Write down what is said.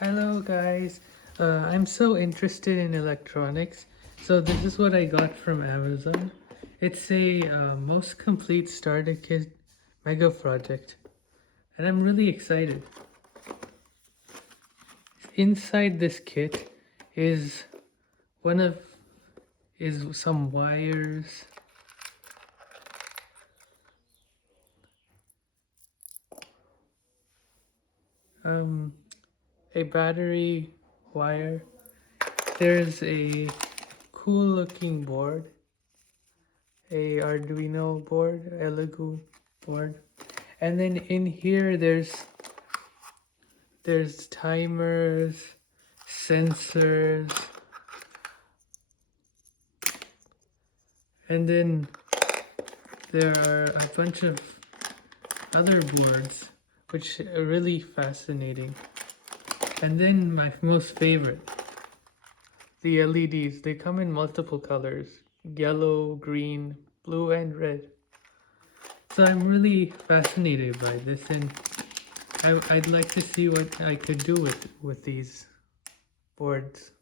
Hello guys, I'm so interested in electronics, so this is what I got from Amazon. It's a most complete starter kit mega project, and I'm really excited. Inside this kit is one of is some wires, a battery wire. There's a cool looking board, a Arduino board, a Lego board, and then in here there's timers, sensors, and then there are a bunch of other boards which are really fascinating. And then my most favorite, the LEDs. They come in multiple colors: yellow, green, blue, and red. So I'm really fascinated by this, and I'd like to see what I could do with these boards.